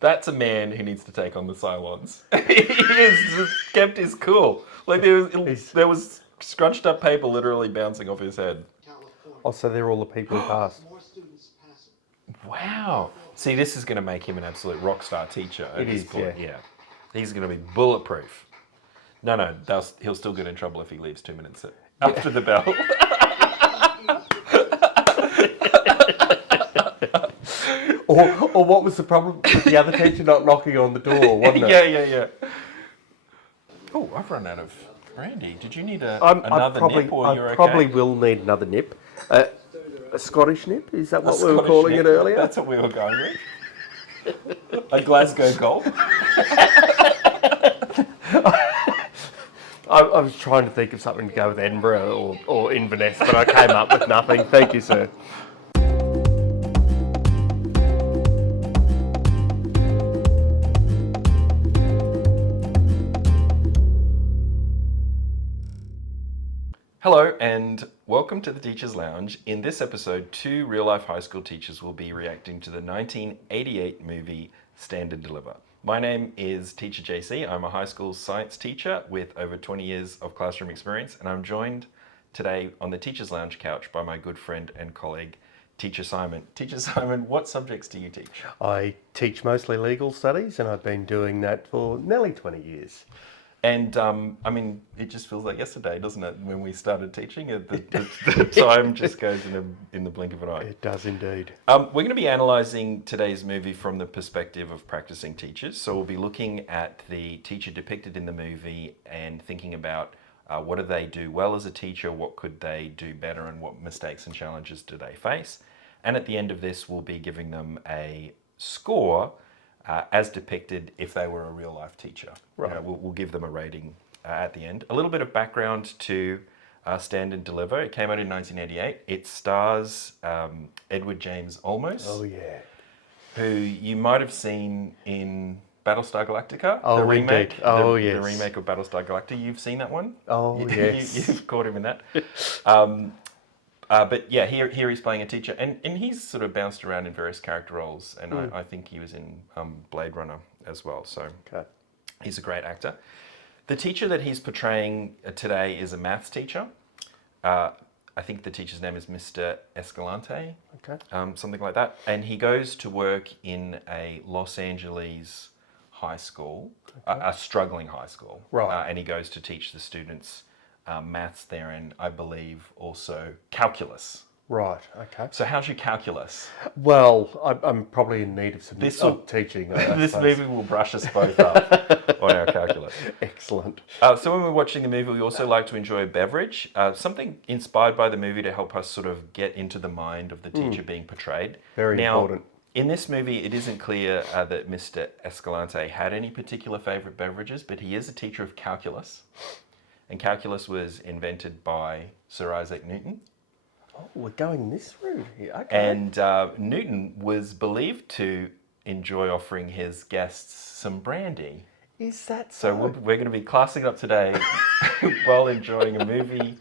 That's a man who needs to take on the Cylons. He has just kept his cool. Like there was scrunched up paper literally bouncing off his head. Oh, so they're all the people who passed. Wow. See, this is going to make him an absolute rock star teacher at this point. Yeah. He's going to be bulletproof. No, he'll still get in trouble if he leaves 2 minutes after the bell. Or what was the problem with the other teacher not knocking on the door, wasn't it? Yeah. Oh, I've run out of brandy. Did you need another nip, or you're okay? I probably will need another nip. A Scottish nip? Is that what we were Scottish calling nip? it earlier? That's what we were going with. A Glasgow Gulp. I was trying to think of something to go with Edinburgh or Inverness, but I came up with nothing. Thank you, sir. Hello and welcome to the Teachers Lounge. In this episode, two real-life high school teachers will be reacting to the 1988 movie Stand and Deliver. My name is Teacher JC. I'm a high school science teacher with over 20 years of classroom experience, and I'm joined today on the Teachers Lounge couch by my good friend and colleague, Teacher Simon. Teacher Simon, what subjects do you teach? I teach mostly legal studies, and I've been doing that for nearly 20 years. And it just feels like yesterday, doesn't it? When we started teaching, the time just goes in the blink of an eye. It does indeed. We're going to be analysing today's movie from the perspective of practicing teachers. So we'll be looking at the teacher depicted in the movie and thinking about what do they do well as a teacher, what could they do better, and what mistakes and challenges do they face. And at the end of this, we'll be giving them a score as depicted if they were a real life teacher. Right. We'll give them a rating at the end. A little bit of background to Stand and Deliver. It came out in 1988. It stars Edward James Olmos. Oh, yeah. Who you might have seen in Battlestar Galactica. Oh, the remake. Indeed. Oh, yes. yes. The remake of Battlestar Galactica. You've seen that one? Oh, yes. You've caught him in that. But yeah, here he's playing a teacher, and he's sort of bounced around in various character roles, and I think he was in Blade Runner as well, so Okay. He's a great actor. The teacher that he's portraying today is a maths teacher. I think the teacher's name is Mr. Escalante, Okay. something like that, and he goes to work in a Los Angeles high school, a struggling high school, Right. and he goes to teach the students maths there, and I believe also calculus. Right, okay. So how's your calculus? Well, I'm probably in need of some teaching. This movie will brush us both up on our calculus. Excellent. So when we're watching the movie, we also like to enjoy a beverage, something inspired by the movie to help us sort of get into the mind of the teacher being portrayed. Very important. In this movie, it isn't clear that Mr. Escalante had any particular favourite beverages, but he is a teacher of calculus. And calculus was invented by Sir Isaac Newton. Oh, we're going this route here. Okay. And Newton was believed to enjoy offering his guests some brandy. Is that So we're going to be classing up today while enjoying a movie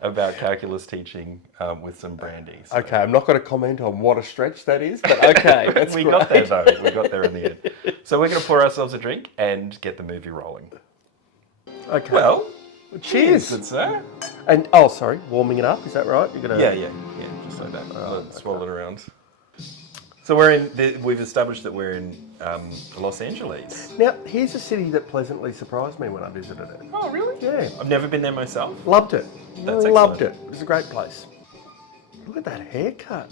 about calculus teaching with some brandy. So. Okay, I'm not going to comment on what a stretch that is, but okay. That's We great. got there though. We got there in the end. So we're going to pour ourselves a drink and get the movie rolling. Okay. Well, cheers. good sir. And sorry, warming it up. Is that right? You're gonna. Yeah, just like that. Swirl it around. So we've established that we're in Los Angeles. Now, here's a city that pleasantly surprised me when I visited it. Oh, really? Yeah. I've never been there myself. Loved it. That's Loved excellent. it. It was a great place. Look at that haircut.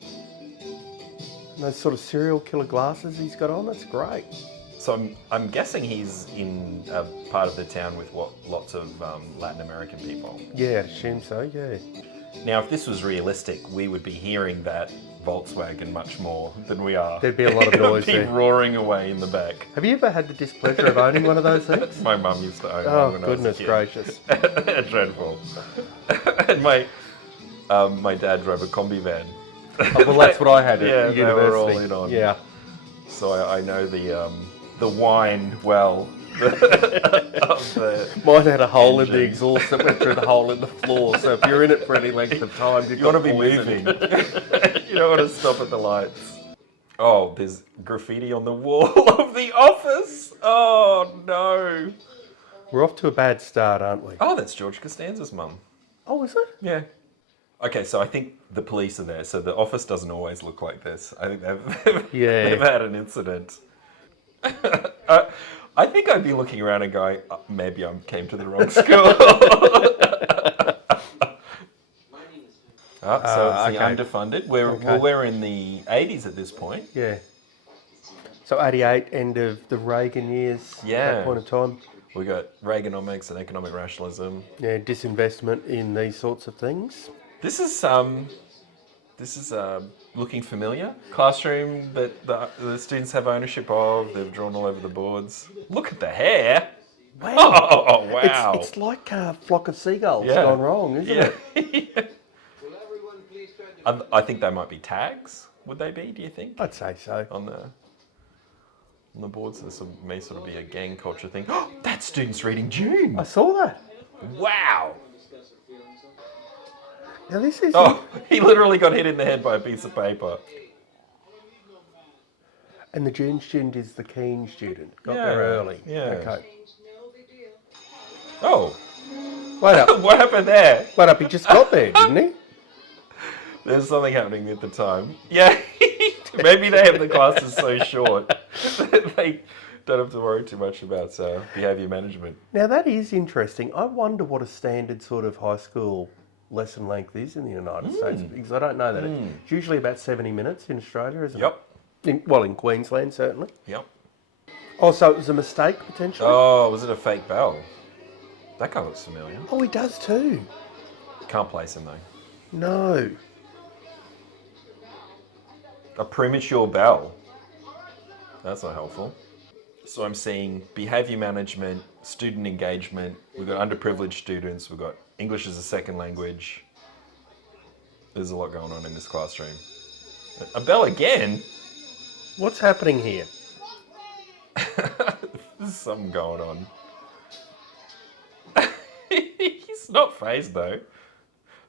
And those sort of serial killer glasses he's got on. That's great. So I'm guessing he's in a part of the town with lots of Latin American people. Yeah, I'd assume so. Yeah. Now, if this was realistic, we would be hearing that Volkswagen much more than we are. There'd be a lot of noise It would be there. roaring away in the back. Have you ever had the displeasure of owning one of those things? My mum used to own Oh, one when goodness I was a gracious. kid. Dreadful. And my dad drove a combi van. Oh, well, that's what I had at Yeah, university. they were all in on. Yeah. So I know the wine well. Mine had a hole in the engine. exhaust that went through the hole in the floor. So if you're in it for any length of time, You want to be moving. You don't want to stop at the lights. Oh, there's graffiti on the wall of the office. Oh, no. We're off to a bad start, aren't we? Oh, that's George Costanza's mum. Oh, is it? Yeah. Okay, so I think the police are there, so the office doesn't always look like this. I think they've, Yeah. they've had an incident. I think I'd be looking around and going, maybe I came to the wrong school. So it's the okay. underfunded. We're, Okay. Well, we're in the 80s at this point. Yeah. So 88, end of the Reagan years. At Yeah. that point of time. We got Reaganomics and economic rationalism. Yeah, disinvestment in these sorts of things. This is looking familiar. Classroom that the students have ownership of. They've drawn all over the boards. Look at the hair. Wow. Oh, wow. It's like a flock of seagulls Yeah. gone wrong, isn't it? I think they might be tags. Would they be? Do you think I'd say so. on the boards? This may sort of be a gang culture thing. That student's reading June. I saw that. Wow. Now this is... Oh, he literally got hit in the head by a piece of paper. And the June student is the keen student. Got Yeah, there early. yeah. Okay. Oh, Wait up. what happened there? Wait up, he just got there, didn't he? There's something happening at the time. Yeah, maybe they have the classes so short that they don't have to worry too much about behaviour management. Now that is interesting. I wonder what a standard sort of high school lesson length is in the United States, because I don't know that. It's usually about 70 minutes in Australia, isn't Yep, it? In Queensland, certainly. yep. Oh, so it was a mistake, potentially? Oh, was it a fake bell? That guy looks familiar. Oh, he does too. Can't place him though. No. A premature bell. That's not helpful. So I'm seeing behaviour management, student engagement. We've got underprivileged students. We've got English as a second language. There's a lot going on in this classroom. A bell again? What's happening here? There's something going on. He's not phased though.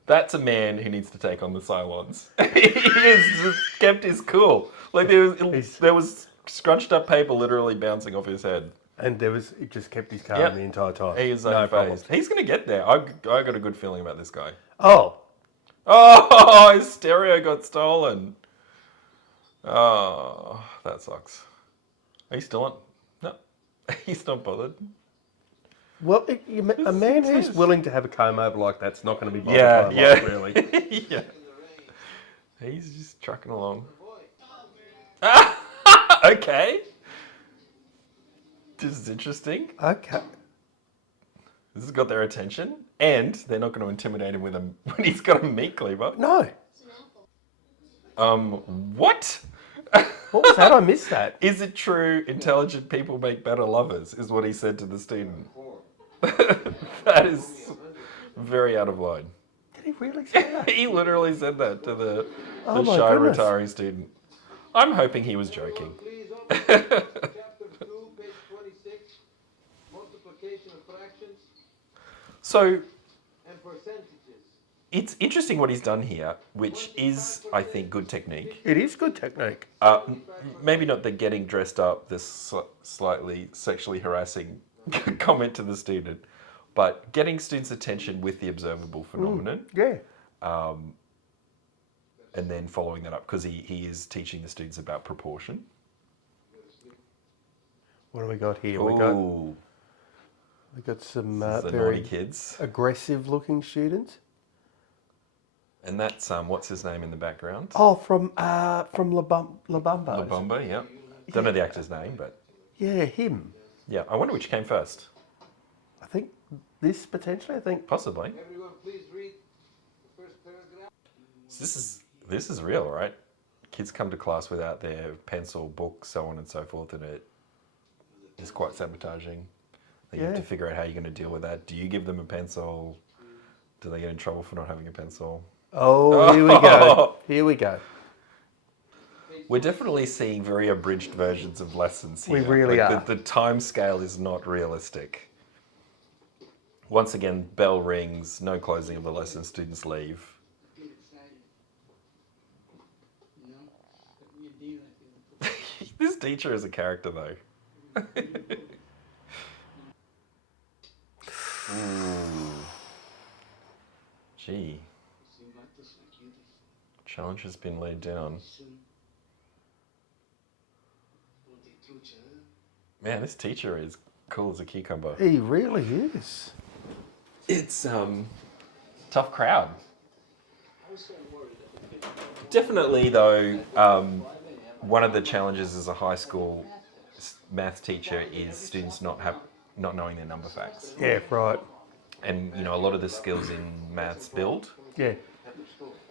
That's a man who needs to take on the Cylons. He has just kept his cool. Like there was scrunched up paper literally bouncing off his head. And he just kept his calm Yep. the entire time. He is No unfazed. problem. He's going to get there. I got a good feeling about this guy. Oh, Oh, his stereo got stolen. Oh, that sucks. Are you still on? No, he's not bothered. well, a man who's willing to have a comb over like that's not going to be bothered Yeah, by yeah. life, really. Yeah. He's just trucking along. Okay. This is interesting. Okay. This has got their attention, and they're not going to intimidate him with him when he's got a meat cleaver. No. What? What was that? I missed that. Is it true intelligent people make better lovers? Is what he said to the student. That is very out of line. Did he really say that? He literally said that to the Oh my shy goodness. retiring student. I'm hoping he was joking. Chapter 2, page 26, multiplication of fractions So and percentages. it's interesting what he's done here, which is, I think, good technique. It is good technique. Maybe not the getting dressed up, this slightly sexually harassing comment to the student, but getting students' attention with the observable phenomenon, Yeah. and then following that up, because he is teaching the students about proportion. What do we got here? Ooh, We got some the naughty very kids. aggressive-looking students. And that's, what's his name in the background? Oh, from La Bamba. Labumba, yeah. Don't know the actor's name, but Yeah, him. yeah. I wonder which came first. I think this potentially. I think. Possibly. Everyone, please read the first paragraph. So this is real, right? Kids come to class without their pencil, book, so on and so forth, and it is quite sabotaging. You have Yeah. to figure out how you're going to deal with that. Do you give them a pencil? Do they get in trouble for not having a pencil? Oh, here we go. Here we go. We're definitely seeing very abridged versions of lessons here. We really are. The time scale is not realistic. Once again, bell rings, no closing of the lesson, students leave. This teacher is a character, though. Ooh. Gee. Challenge has been laid down. Man, this teacher is cool as a cucumber. He really is. It's tough crowd. Definitely, though, one of the challenges as a high school math teacher is students not knowing their number facts. Yeah, right. And you know, a lot of the skills in maths build. Yeah.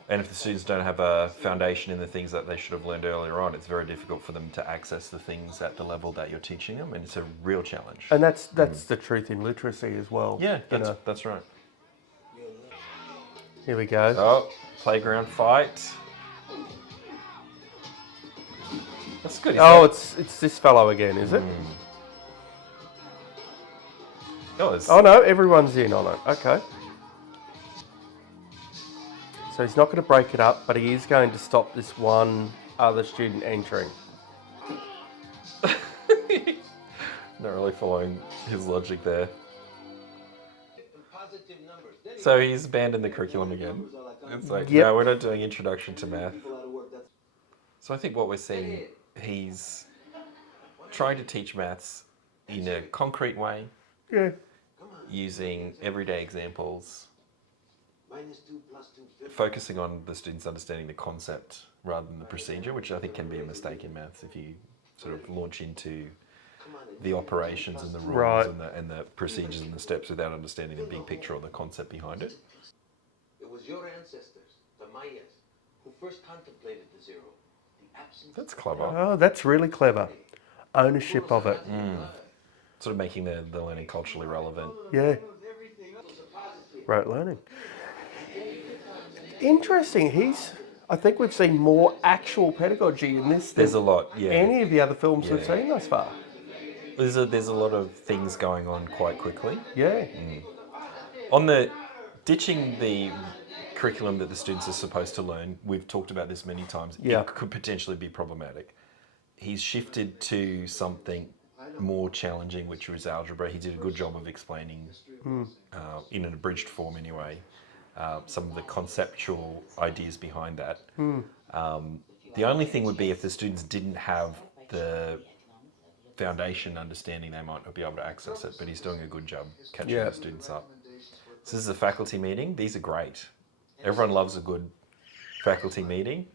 And if the students don't have a foundation in the things that they should have learned earlier on, it's very difficult for them to access the things at the level that you're teaching them, and it's a real challenge. And that's the truth in literacy as well. Yeah, that's right. Here we go. Oh, playground fight. That's good. Oh, it's this fellow again, is it? Oh, No, everyone's in on it. Okay. So he's not going to break it up, but he is going to stop this one other student entering. Not really following his logic there. Positive numbers. So he's abandoned the curriculum again. It's like, Yep. no, we're not doing introduction to math. So I think what we're seeing, he's trying to teach maths in a concrete way, Yeah. using everyday examples, -2 + 2 = focusing on the students understanding the concept rather than the procedure, which I think can be a mistake in maths if you sort of launch into the operations and the rules Right. and the procedures and the steps without understanding the big picture or the concept behind it. It was your ancestors, the Mayas, who first contemplated the zero. The absence That's clever. Oh, that's really clever. Ownership of it. Sort of making the learning culturally relevant. Yeah. Rote learning. Interesting. I think we've seen more actual pedagogy in this There's a than lot, yeah. any of the other films we've Yeah. seen thus far. There's a lot of things going on quite quickly. Yeah. On the ditching the curriculum that the students are supposed to learn, we've talked about this many times. Yeah. It could potentially be problematic. He's shifted to something more challenging, which was algebra. He did a good job of explaining, in an abridged form anyway, some of the conceptual ideas behind that. The only thing would be if the students didn't have the foundation understanding, they might not be able to access it, but he's doing a good job catching Yeah. the students up. So this is a faculty meeting. These are great. Everyone loves a good faculty meeting.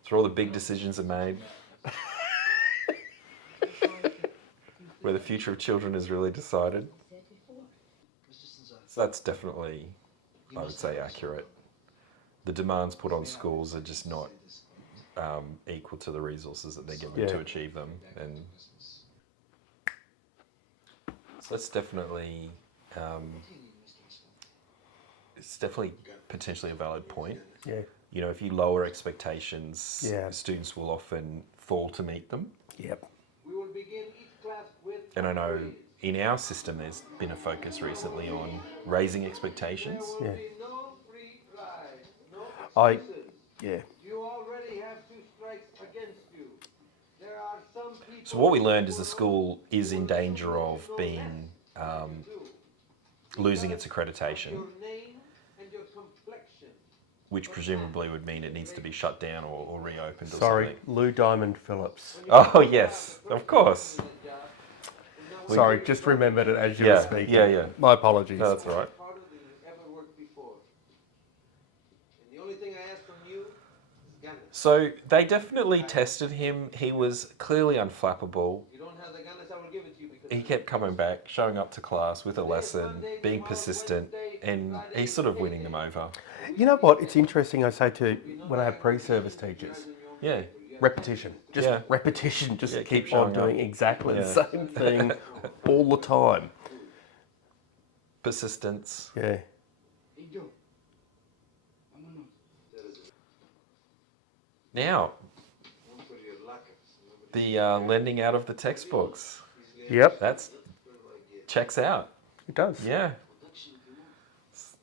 It's where all the big decisions are made. Where the future of children is really decided. So that's definitely, I would say, accurate. The demands put on schools are just not equal to the resources that they're given to Yeah. achieve them. And so that's definitely, it's definitely potentially a valid point. Yeah. You know, if you lower expectations, Yeah. students will often fall to meet them. Yep. We will begin each class with And I know in our system there's been a focus recently on raising expectations. Yeah. no free rides, no I. excuses. Yeah. You already have 2 strikes against you. There are some people. So what we learned is the school is in danger of being losing its accreditation, Your name and your complexion. which presumably would mean it needs to be shut down or reopened or Sorry, something. Lou Diamond Phillips. Oh yes, of course. Sorry, just remembered it as you Yeah, were speaking. yeah. My apologies. No, that's all right. Harder than you've ever worked before. And the only thing I ask from you is ganas. So they definitely tested him. He was clearly unflappable. You don't have the ganas, I will give it to you because He kept coming back, showing up to class with a lesson, being persistent, and he's sort of winning them over. You know what? It's interesting. I say to when I have pre-service teachers, Yeah. repetition, just Yeah. repetition, just Yeah, keep keep on showing up. doing exactly the Yeah. same thing all the time. Persistence. Yeah. Now, the lending out of the textbooks. Yep. That's checks out. It does. Yeah.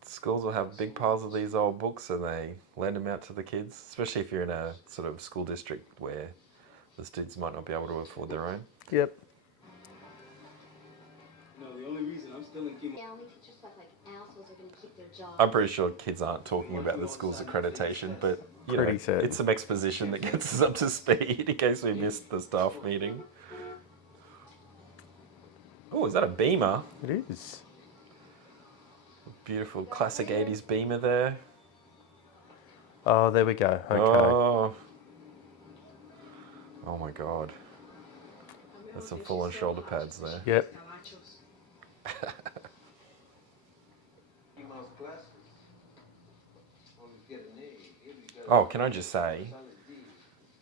Schools will have big piles of these old books and they lend them out to the kids, especially if you're in a sort of school district where The students might not be able to afford their own. Yep. No, the only reason I'm still in chemo. Yeah, only teachers stuff like assholes are going to keep their jobs. I'm pretty sure kids aren't talking about the school's accreditation, but you know, Pretty certain. it's some exposition that gets us up to speed in case we missed the staff meeting. Oh, is that a Beamer? It is. Beautiful classic 80s Beamer there. Oh, there we go. Okay. Oh my god. There's some full-on shoulder pads there. Yep. Mouse glasses. Oh, you get an A. Here we go. Oh, can I just say, Solid D.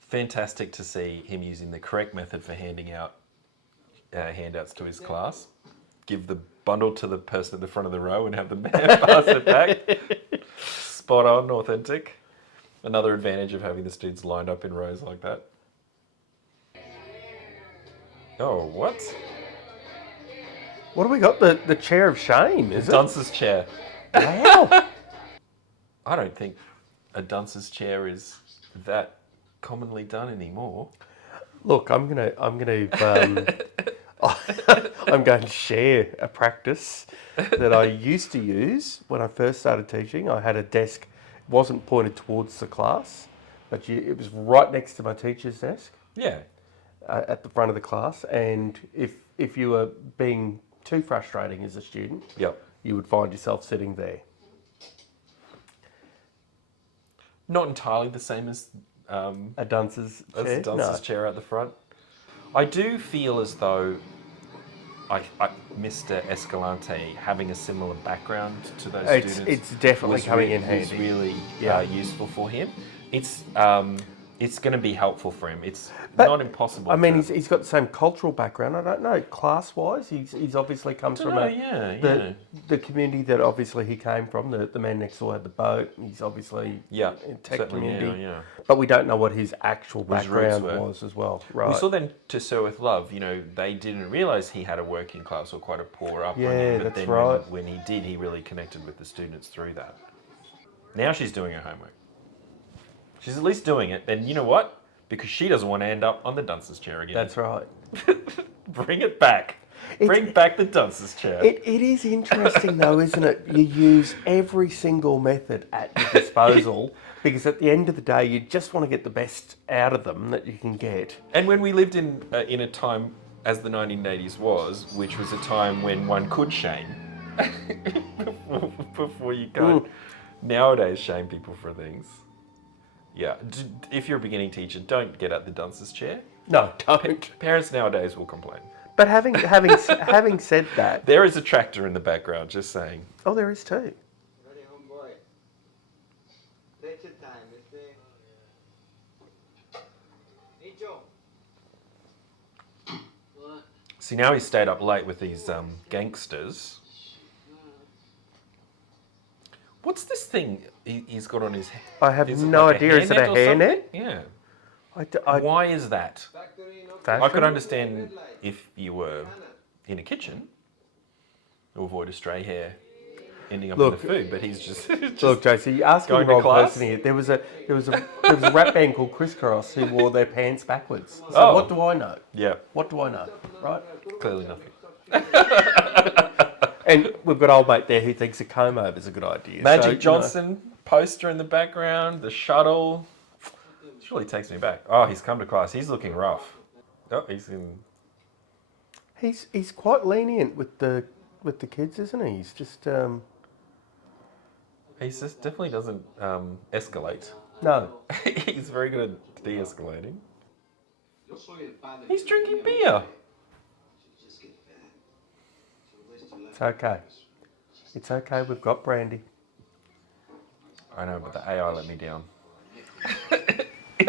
fantastic to see him using the correct method for handing out handouts to his class. Give the bundle to the person at the front of the row and have them pass it back. Spot on, authentic. Another advantage of having the students lined up in rows like that. Oh, what? What have we got? The chair of shame, is it? Dunce's chair. Wow. I don't think a dunce's chair is that commonly done anymore. Look, I'm going to share a practice that I used to use when I first started teaching. I had a desk, it wasn't pointed towards the class, but it was right next to my teacher's desk Yeah. at the front of the class. And if you were being too frustrating as a student, Yep. you would find yourself sitting there. Not entirely the same as A dunce's chair? the dunce's chair at the front. I do feel as though Mr. Escalante having a similar background to those students. It's definitely was coming in was handy. really Yeah. useful for him. It's going to be helpful for him. It's But, not impossible. I mean, to- he's got the same cultural background. I don't know, class-wise, he's obviously comes from the community that obviously he came from. The man next door had the boat. He's obviously Yeah, in tech certainly, community. yeah. But we don't know what his actual What his background roots were. was as well. Right. We saw then to Sir With Love, you know, they didn't realise he had a working class or quite a poor upbringing. Yeah, but that's then right. when he did, he really connected with the students through that. Now she's doing her homework. She's at least doing it. And you know what? Because she doesn't want to end up on the dunce's chair again. That's right. Bring it back. Bring back the dunce's chair. It is interesting though, isn't it? You use every single method at your disposal because at the end of the day, you just want to get the best out of them that you can get. And when we lived in a time as the 1980s was, which was a time when one could shame before you can't nowadays shame people for things. Yeah, if you're a beginning teacher, don't get at the dunce's chair. No, don't. Parents nowadays will complain. But having said that, There is a tractor in the background, just saying. oh, there is too. Ready, homeboy. Take your time, mister. Hey, Joe. What? See, now he's stayed up late with these gangsters. What's this thing he's got on his head? I have Is it no like idea. Is it a hairnet or something? hairnet? Yeah. Why is that? Factory, no Fashion? I could understand if you were in a kitchen to avoid a stray hair ending up Look- in the food, but he's just, Look, JC, you're asking Going the to wrong class? person here. There was a rap band called Crisscross who wore their pants backwards. So Oh. what do I know? yeah, What do I know? Right? clearly nothing. And we've got old mate there who thinks a comb over is a good idea. Magic So, you know, Johnson poster in the background, the shuttle. This really takes me back. Oh, he's come to class. He's looking rough. Oh, he's in. he's quite lenient with the kids, isn't he? He's just He just definitely doesn't escalate. no. He's very good at de-escalating. Yo soy el padre. He's drinking beer. Just get fat. So waste your life. It's okay. It's okay. We've got brandy. I know, but the AI let me down.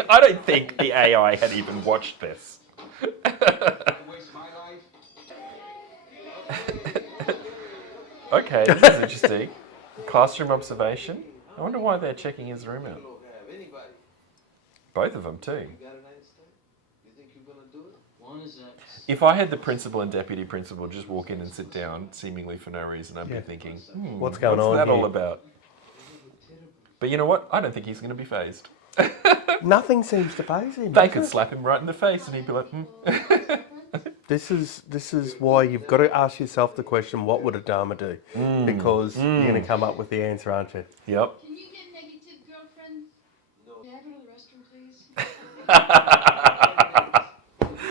I don't think the AI had even watched this. Waste my life. Okay, this is interesting. Classroom observation. I wonder why they're checking his room out. You don't have anybody. Both of them too. You got an Einstein? You think you're gonna do it? One is that. If I had the principal and deputy principal just walk in and sit down, seemingly for no reason, I'd Yeah. be thinking, What's going on that all here? about? But you know what? I don't think he's going to be phased. Nothing seems to faze him. They does could it? slap him right in the face and he'd be like, This is why you've got to ask yourself the question: what would a Dharma do? Because you're going to come up with the answer, aren't you? Yep. Can you get negative, girlfriend? No. May I go to the restroom,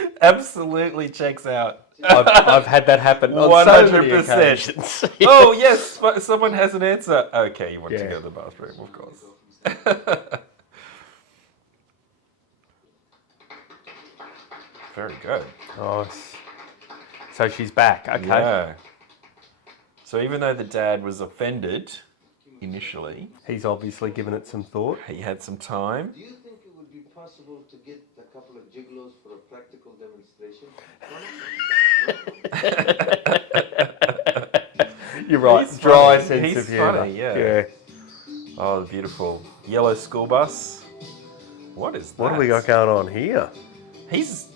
please? Absolutely checks out. I've had that happen on so many 100%. occasions. Oh, yes, but someone has an answer. Okay, you want to Yeah. go to the bathroom, of course. Very good. Nice. So she's back. Okay. Yeah. So even though the dad was offended initially, He's obviously given it some thought. he had some time. Do you think it would be possible to get a couple of gigolos for a practical demonstration? You're right. He's Dry funny. sense He's of humour. funny, yeah. Oh, beautiful. Yellow school bus. What is that? What do we got going on here? He's...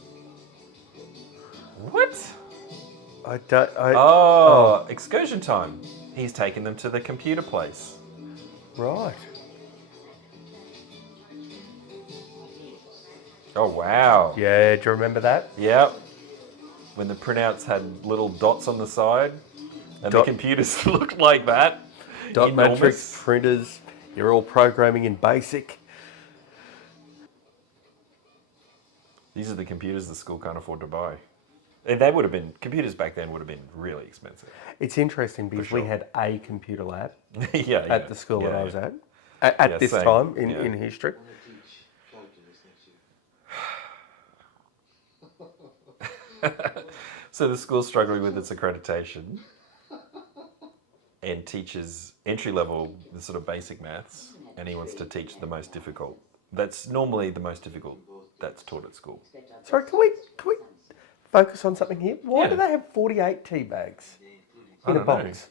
What? I don't. Oh, excursion time. He's taken them to the computer place. Right. Oh, wow. Yeah. Do you remember that? Yep. When the printouts had little dots on the side and the Dot- computers looked like that. Dot Enormous. matrix printers. You're all programming in BASIC. These are the computers the school can't afford to buy. And they would have been, computers back then would have been really expensive. It's interesting because we sure. had a computer lab Yeah. at the school that Yeah, I was yeah. at Yeah, this same. time Yeah. in history. I'm going to teach calculus next year. So the school's struggling with its accreditation and teaches entry level, the sort of basic maths, and he wants to teach the most difficult. That's normally the most difficult that's taught at school. Sorry, can we focus on something here? Why do Yeah. they have 48 tea bags I in a don't know. box?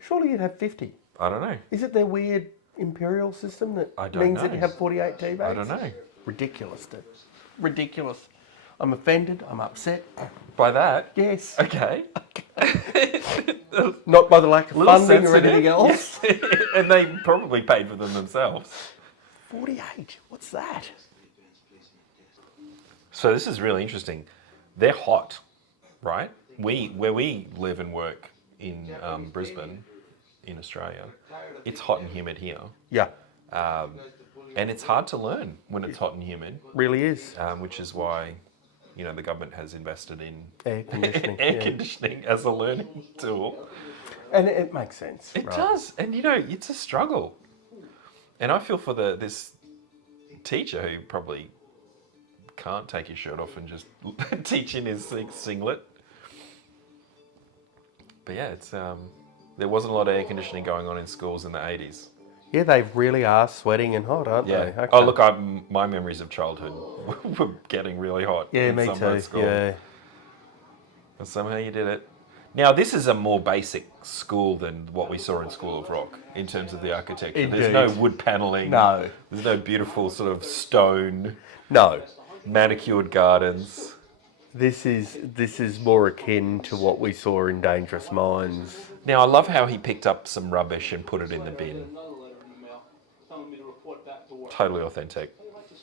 Surely you'd have 50. I don't know. Is it their weird imperial system that I don't means that know. you have 48 tea bags? I don't know. Ridiculous, dude. Ridiculous. I'm offended. I'm upset. By that? Yes. Okay. Not by the lack of Little funding or sensitive. anything else. Yes. And they probably paid for them themselves. 48. What's that? So this is really interesting. They're hot, right? Where we live and work in Brisbane, in Australia, it's hot and humid here, Yeah, and it's hard to learn when it's hot and humid, really is. which is why, the government has invested in Air conditioning. air yeah. conditioning as a learning tool. And it makes sense. It right? does, and it's a struggle. And I feel for this teacher who probably can't take his shirt off and just teach in his singlet. But yeah, it's there wasn't a lot of air conditioning going on in schools in the 80s. Yeah, they really are sweating and hot, aren't Yeah. they? Okay. Oh, look, my memories of childhood were getting really hot. Yeah, in me some high too. school. Yeah. But somehow you did it. Now, this is a more basic school than what we saw in School of Rock in terms of the architecture. There's no Indeed. wood paneling. No. There's no beautiful sort of stone No. manicured gardens. This is more akin to what we saw in Dangerous Minds. Now, I love how he picked up some rubbish and put it in the bin. Another letter in the mail telling me to report back to work. Totally authentic. How do you like the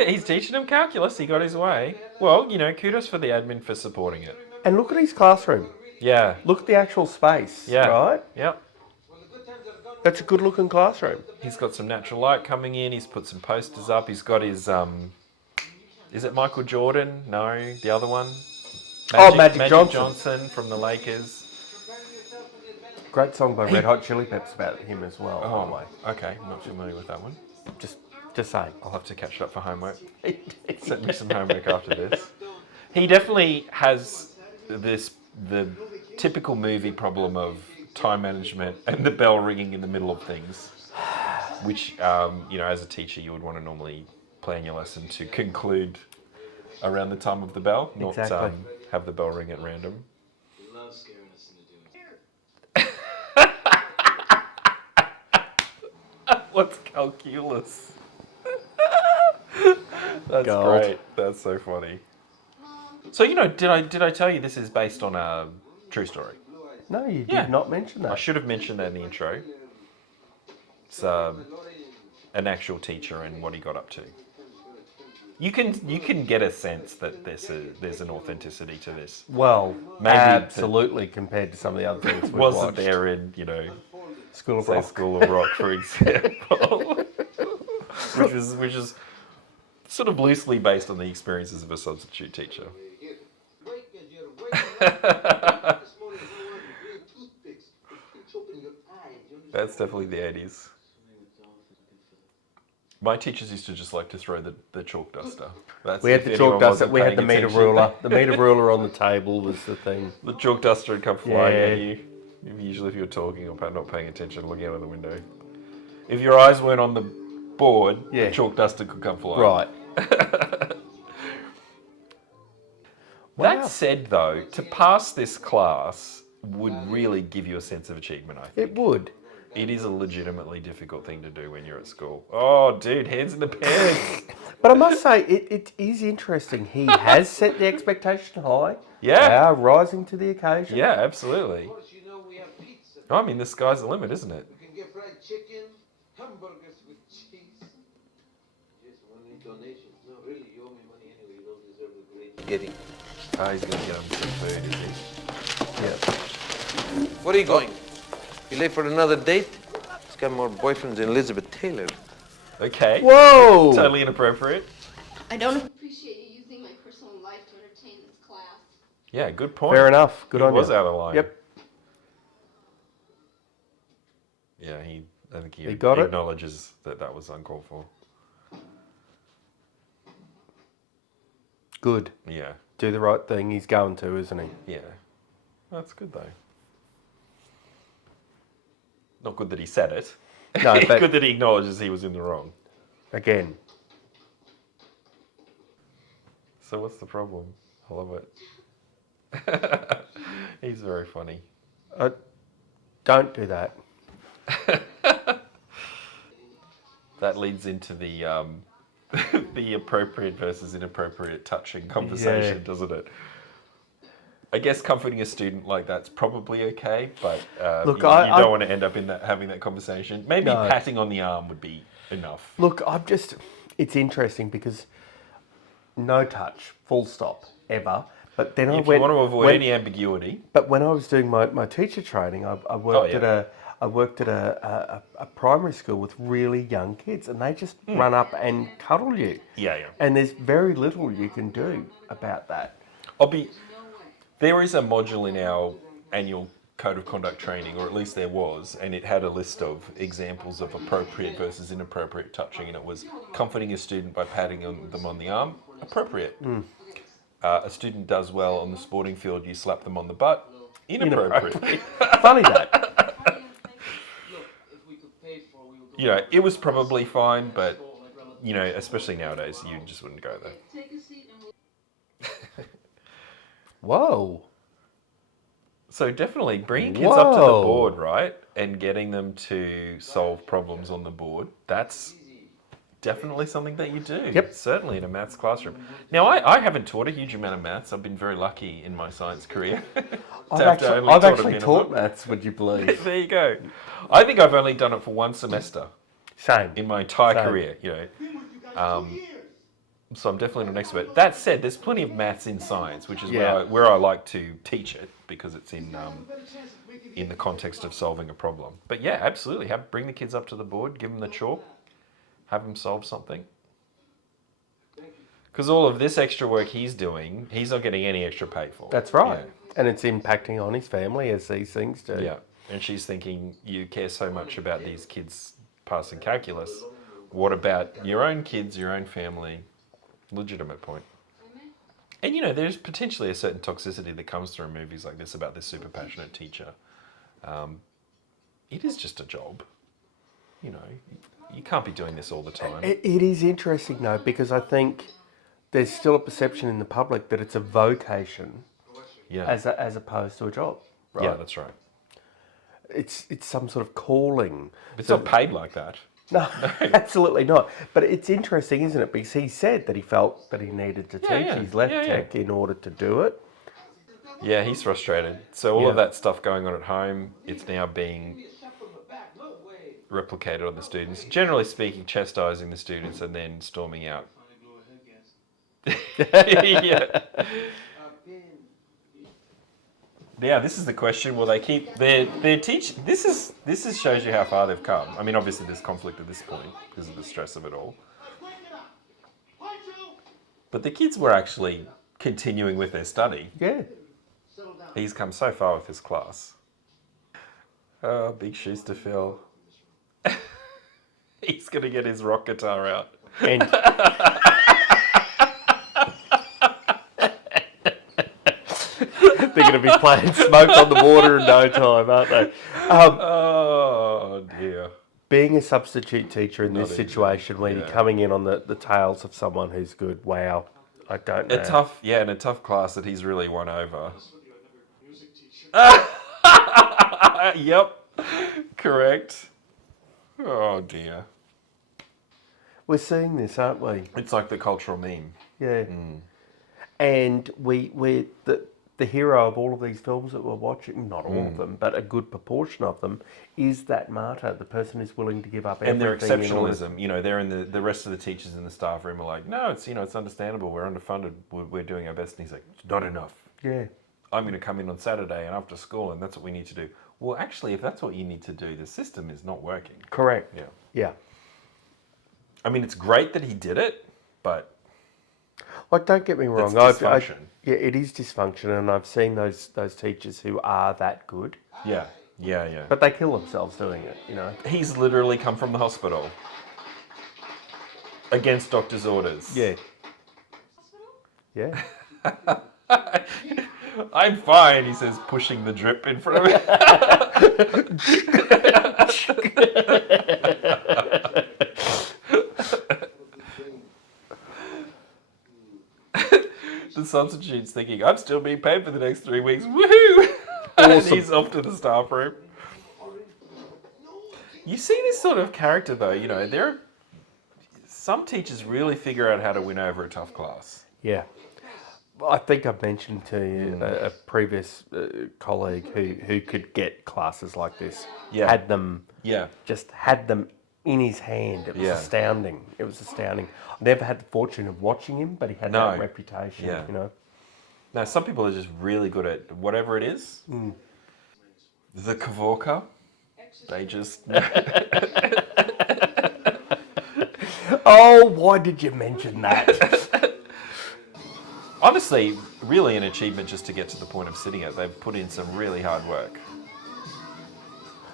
soup? He's teaching him calculus. He got his way. Well, kudos for the admin for supporting it. And look at his classroom. Yeah. Look at the actual space. Yeah. Right? Yep. That's a good looking classroom. He's got some natural light coming in. He's put some posters up. He's got his is it Michael Jordan? No, the other one. Magic Johnson. Johnson from the Lakers. Great song by Red Hot Chili Peppers about him as well. by the way. Okay. I'm not familiar with that one. Just saying. I'll have to catch up for homework. Send me some homework after this. He definitely has the typical movie problem of time management and the bell ringing in the middle of things, which as a teacher you would want to normally plan your lesson to conclude around the time of the bell, not Exactly. have the bell ring at random. He loves scaring us into doing it. What's calculus? That's Gold. great. That's so funny. So did I tell you this is based on a true story? No, you Yeah. did not mention I that. should have mentioned that in the intro. It's an actual teacher and what he got up to. You can get a sense that there's an authenticity to this. Well, Maybe absolutely, compared to some of the other things we've Wasn't watched. there in School of say Rock. School of Rock, for example, which is sort of loosely based on the experiences of a substitute teacher. Wake as you're waking up. This morning, no one green toothpicks. It keeps opening your eyes. You understand? That's definitely the 80s. My teachers used to just like to throw the chalk duster. That's We had if the anyone chalk duster. wasn't We had paying the meter attention. ruler. The meter ruler on the table was the thing. The chalk duster would come flying Yeah. at you. Usually if you were talking or not paying attention, looking out of the window. If your eyes weren't on the board, Yeah. the chalk duster could come flying. Right. That said, though, to pass this class would really give you a sense of achievement, I think. It would. It is a legitimately difficult thing to do when you're at school. Oh, dude, hands in the pants. But I must say, it is interesting. He has set the expectation high. Yeah. They are rising to the occasion. Yeah, absolutely. Of course, you know we have pizza. I mean, the sky's the limit, isn't it? We can get fried chicken, hamburgers with cheese. Just one need donations. No, really, you owe me money anyway. You don't deserve the great getting. Oh, he's going to get him some food, is he? Yeah. Where are you going? You late for another date? He's got more boyfriends than Elizabeth Taylor. Okay. Whoa! Totally inappropriate. I don't appreciate you using my personal life to entertain this class. Yeah, good point. Fair enough. Good He on you. was out of line. Yep. Yeah, I think he He got it? acknowledges that was uncalled for. Good. Yeah, Do the right thing. He's going to, isn't he? yeah. That's good, though. Not good that he said it. No, but Good that he acknowledges he was in the wrong. again, So what's the problem? I love it. He's very funny. don't do that. That leads into the the appropriate versus inappropriate touching conversation, Yeah. doesn't it? I guess comforting a student like that's probably okay, but Look, you I don't want to end up in having that conversation. Maybe No. patting on the arm would be enough. Look, it's interesting because no touch, full stop, ever. But then If you want to avoid any ambiguity, But when I was doing my teacher training, I worked at a primary school with really young kids, and they just run up and cuddle you. yeah. And there's very little you can do about that. There is a module in our annual code of conduct training, or at least there was, and it had a list of examples of appropriate versus inappropriate touching, and it was comforting a student by patting them on the arm, appropriate. A student does well on the sporting field, you slap them on the butt, inappropriate. Funny that. It was probably fine, but especially nowadays, you just wouldn't go there. Take a seat and we'll... Whoa. So definitely bringing kids up to the Whoa. board, right, and getting them to solve problems on the board, that's definitely something that you do. Yep. Certainly in a maths classroom. Now, I haven't taught a huge amount of maths. I've been very lucky in my science career. I've actually taught maths, would you believe? There you go. I think I've only done it for one semester Same. in my entire Same. career, So I'm definitely not an expert. That said, there's plenty of maths in science, which is Yeah. where I like to teach it because it's in the context of solving a problem. But yeah, absolutely. Bring the kids up to the board, give them the chalk, have them solve something. Because all of this extra work he's doing, he's not getting any extra pay for. That's right. And it's impacting on his family, as these things do. Yeah. And she's thinking, you care so much about these kids passing calculus. What about your own kids, your own family? Legitimate point. And there's potentially a certain toxicity that comes through movies like this about this super passionate teacher. It is just a job. You can't be doing this all the time. It is interesting, though, because I think there's still a perception in the public that it's a vocation Yeah. as opposed to a job. Right? Yeah, that's right. It's some sort of calling. It's not paid like that. No, absolutely not. But it's interesting, isn't it? Because he said that he felt that he needed to teach. yeah. He's left Yeah. tech in order to do it. Yeah, he's frustrated. So all of Yeah. that stuff going on at home, it's now being replicated on the students. Generally speaking, chastising the students and then storming out. Yeah. Yeah, this is the question. Will they keep their teach? This is shows you how far they've come. I mean, obviously there's conflict at this point because of the stress of it all. But the kids were actually continuing with their study. Yeah. He's come so far with his class. Oh, big shoes to fill. He's gonna get his rock guitar out. And they're going to be playing Smoke on the Water in no time, aren't they? Oh dear. Being a substitute teacher in Not this easy. situation where you're coming in on the tails of someone who's good, wow, I don't know. In a tough class that he's really won over. Yep, correct. Oh dear. We're seeing this, aren't we? It's like the cultural meme. Yeah. And we're the hero of all of these films that we're watching, not all of them, but a good proportion of them, is that martyr, the person who's willing to give up everything. And their in order- exceptionalism, they're in the rest of the teachers in the staff room are like, no, it's understandable. We're underfunded. We're doing our best. And he's like, it's not enough. Yeah. I'm going to come in on Saturday and after school, and that's what we need to do. Well, actually, if that's what you need to do, the system is not working. Correct. Yeah. Yeah. I mean, it's great that he did it, but Like, don't get me wrong. That's dysfunction. Yeah, it is dysfunction, and I've seen those teachers who are that good, yeah. but they kill themselves doing it. He's literally come from the hospital against doctor's orders. Yeah. Yeah. I'm fine, he says, pushing the drip in front of him. The substitute's thinking, I'm still being paid for the next 3 weeks. Woohoo! And Awesome. he's off to the staff room. You see this sort of character though, some teachers really figure out how to win over a tough class. Yeah. I think I've mentioned to you a previous colleague who could get classes like this. Yeah. Had them Yeah. in his hand. It was Yeah. astounding. It was astounding. I never had the fortune of watching him, but he had No. that reputation, Yeah. you know. Now, some people are just really good at whatever it is. The Kavorka, they just... Oh, why did you mention that? Honestly, really an achievement just to get to the point of sitting it. They've put in some really hard work.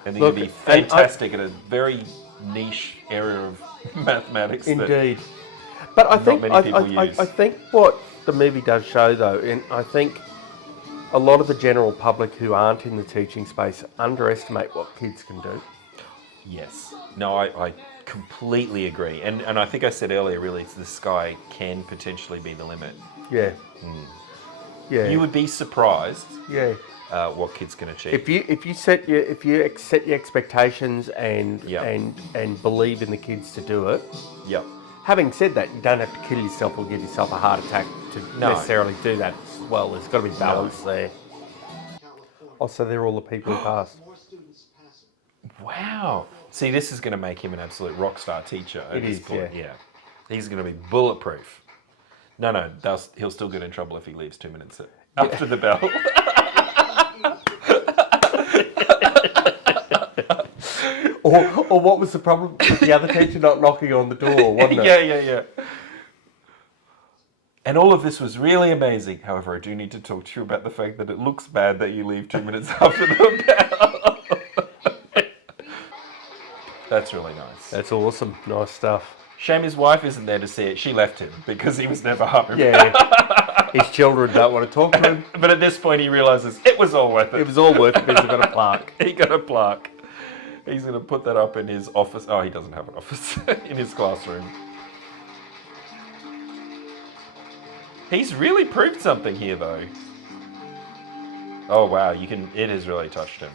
And they Look, can be and fantastic at a very niche area of mathematics. Indeed. But I think many people use. I think what the movie does show, though, and I think a lot of the general public who aren't in the teaching space underestimate what kids can do. Yes. No, I completely agree. And I think I said earlier, really, the sky can potentially be the limit. Yeah. Yeah. You would be surprised yeah. What kids can achieve. If you set your expectations and Yep. and believe in the kids to do it. Yep. Having said that, you don't have to kill yourself or give yourself a heart attack to No. necessarily do that as well. There's got to be balance there. Oh, so they're all the people who passed. Wow. See, this is going to make him an absolute rock star teacher at It this is, point. yeah. He's going to be bulletproof. No, he'll still get in trouble if he leaves 2 minutes after the bell. Or what was the problem with the other teacher not knocking on the door, wasn't it? Yeah. And all of this was really amazing. However, I do need to talk to you about the fact that it looks bad that you leave 2 minutes after the bell. That's really nice. That's awesome. Nice stuff. Shame his wife isn't there to see it. She left him because he was never home. Yeah. His children don't want to talk to him. But at this point, he realizes it was all worth it. It was all worth it because he got a plaque. He got a plaque. He's going to put that up in his office. Oh, he doesn't have an office. In his classroom. He's really proved something here, though. Oh, wow. It has really touched him.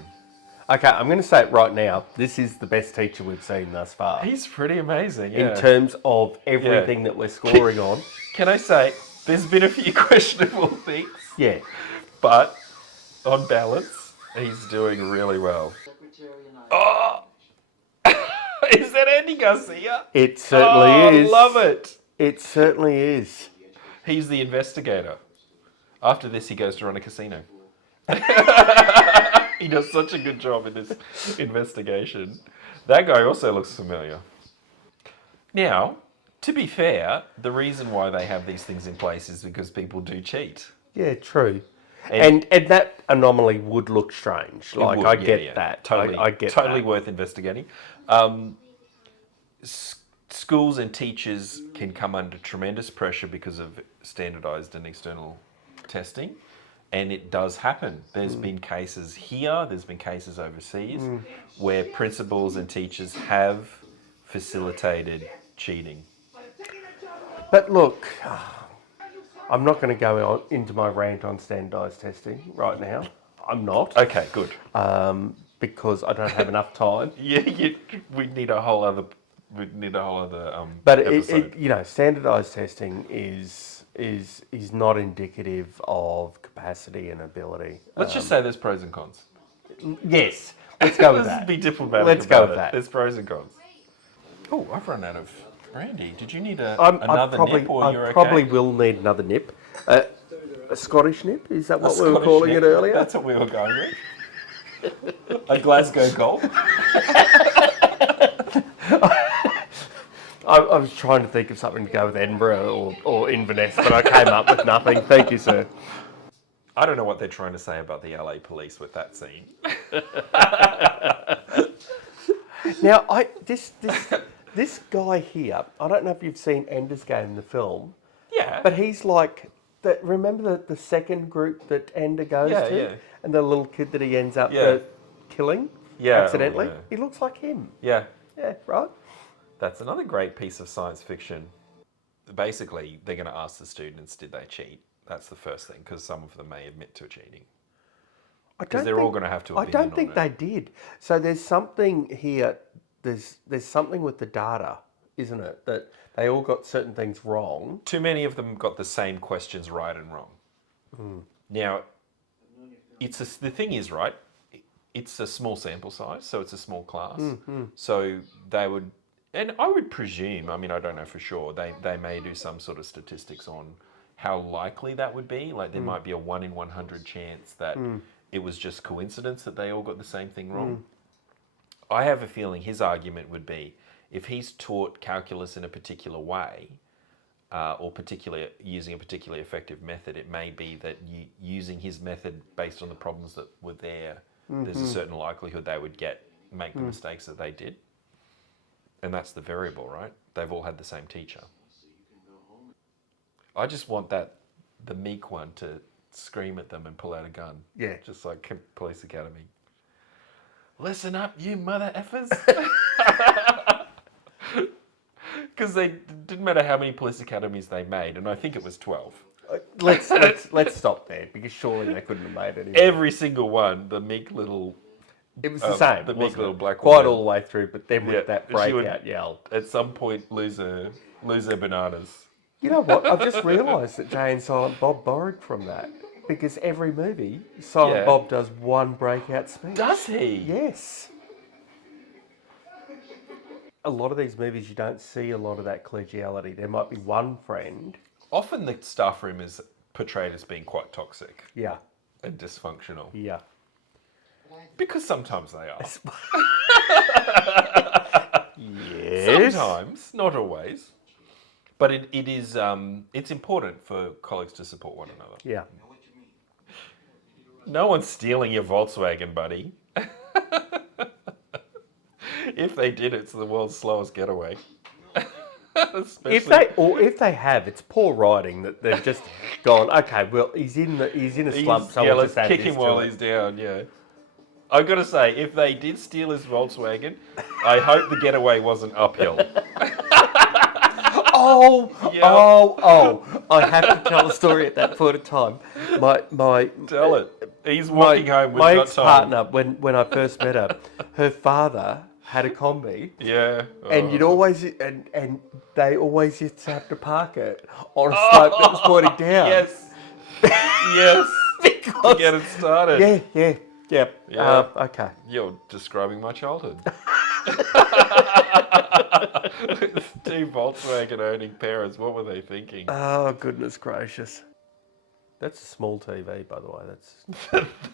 Okay, I'm going to say it right now. This is the best teacher we've seen thus far. He's pretty amazing, yeah. In terms of everything that we're scoring on. Can I say, there's been a few questionable things. Yeah. But, on balance, he's doing really well. Oh! that Andy Garcia? It certainly is. Love it. It certainly is. He's the investigator. After this, he goes to run a casino. He does such a good job in this investigation. That guy also looks familiar. Now, to be fair, the reason why they have these things in place is because people do cheat. Yeah, true. And that anomaly would look strange. Like, would, I yeah, get yeah. that. Totally, I get totally that. worth investigating. Schools and teachers can come under tremendous pressure because of standardized and external testing. And it does happen. There's been cases here, there's been cases overseas where principals and teachers have facilitated cheating. But look, I'm not going to go into my rant on standardised testing right now. I'm not. Okay, good. Because I don't have enough time. We need a whole other. But episode. standardised testing is not indicative of capacity and ability. Let's just say there's pros and cons. Yes, let's go with Let's that. be diplomatic. Let's go about with it. that. There's pros and cons. Oh, I've run out of brandy. Did you need nip, or I you're okay? probably will need another nip. A Scottish nip? Is that what we were Scottish calling nip. it earlier? That's what we were going with. A Glasgow Gulp. I was trying to think of something to go with Edinburgh or Inverness, but I came up with nothing. Thank you, sir. I don't know what they're trying to say about the LA police with that scene. Now, this guy here, I don't know if you've seen Ender's Game, the film, Yeah. but he's like, remember the second group that Ender goes to? Yeah. And the little kid that he ends up killing accidentally? Yeah. He looks like him. Yeah. Yeah, right? That's another great piece of science fiction. Basically, they're going to ask the students, did they cheat? That's the first thing, because some of them may admit to cheating. Because they're all going to have to I opinion don't think on they it. did. So there's something here, there's something with the data, isn't it? That they all got certain things wrong. Too many of them got the same questions right and wrong. Now, the thing is, right, it's a small sample size, so it's a small class. So they would, and I would presume, I mean, I don't know for sure, they may do some sort of statistics on how likely that would be. Like there might be a 1 in 100 chance that it was just coincidence that they all got the same thing wrong. I have a feeling his argument would be, if he's taught calculus in a particular way, or using a particularly effective method, it may be that using his method based on the problems that were there, there's a certain likelihood they would make the mistakes that they did. And that's the variable, right? They've all had the same teacher. I just want the meek one to scream at them and pull out a gun. Yeah. Just like Police Academy. Listen up, you mother effers. Because they didn't matter how many police academies they made, and I think it was 12. Let's stop there, because surely they couldn't have made it. Every single one, the meek little, It was the same. the meek little black Quite woman. all the way through, but then with that she would breakout yell. at some point lose her bananas. You know what? I've just realised that Jay and Silent Bob borrowed from that, because every movie, Silent Bob does one breakout speech. Does he? Yes. A lot of these movies, you don't see a lot of that collegiality. There might be one friend. Often The staff room is portrayed as being quite toxic Yeah, and dysfunctional. yeah. Because sometimes they are. Yes. Sometimes, not always. But it's important for colleagues to support one another. Yeah. No one's stealing your Volkswagen, buddy. If they did, it's the world's slowest getaway. If they have, it's poor writing that they've just gone, okay, well, he's in a slump, so we'll let's just add kick this him to while it. he's down, yeah. I've got to say, if they did steal his Volkswagen, I hope the getaway wasn't uphill. I have to tell a story at that point of time. My Tell it. He's walking home with my not ex-partner, when I first met her father had a combi. Yeah. And you'd always and they always used to have to park it on a slope that was pointing down. Yes. Yes. To get it started. Yeah. Yeah. Okay. You're describing my childhood. Two Volkswagen owning parents, what were they thinking? Oh, goodness gracious. That's a small TV, by the way.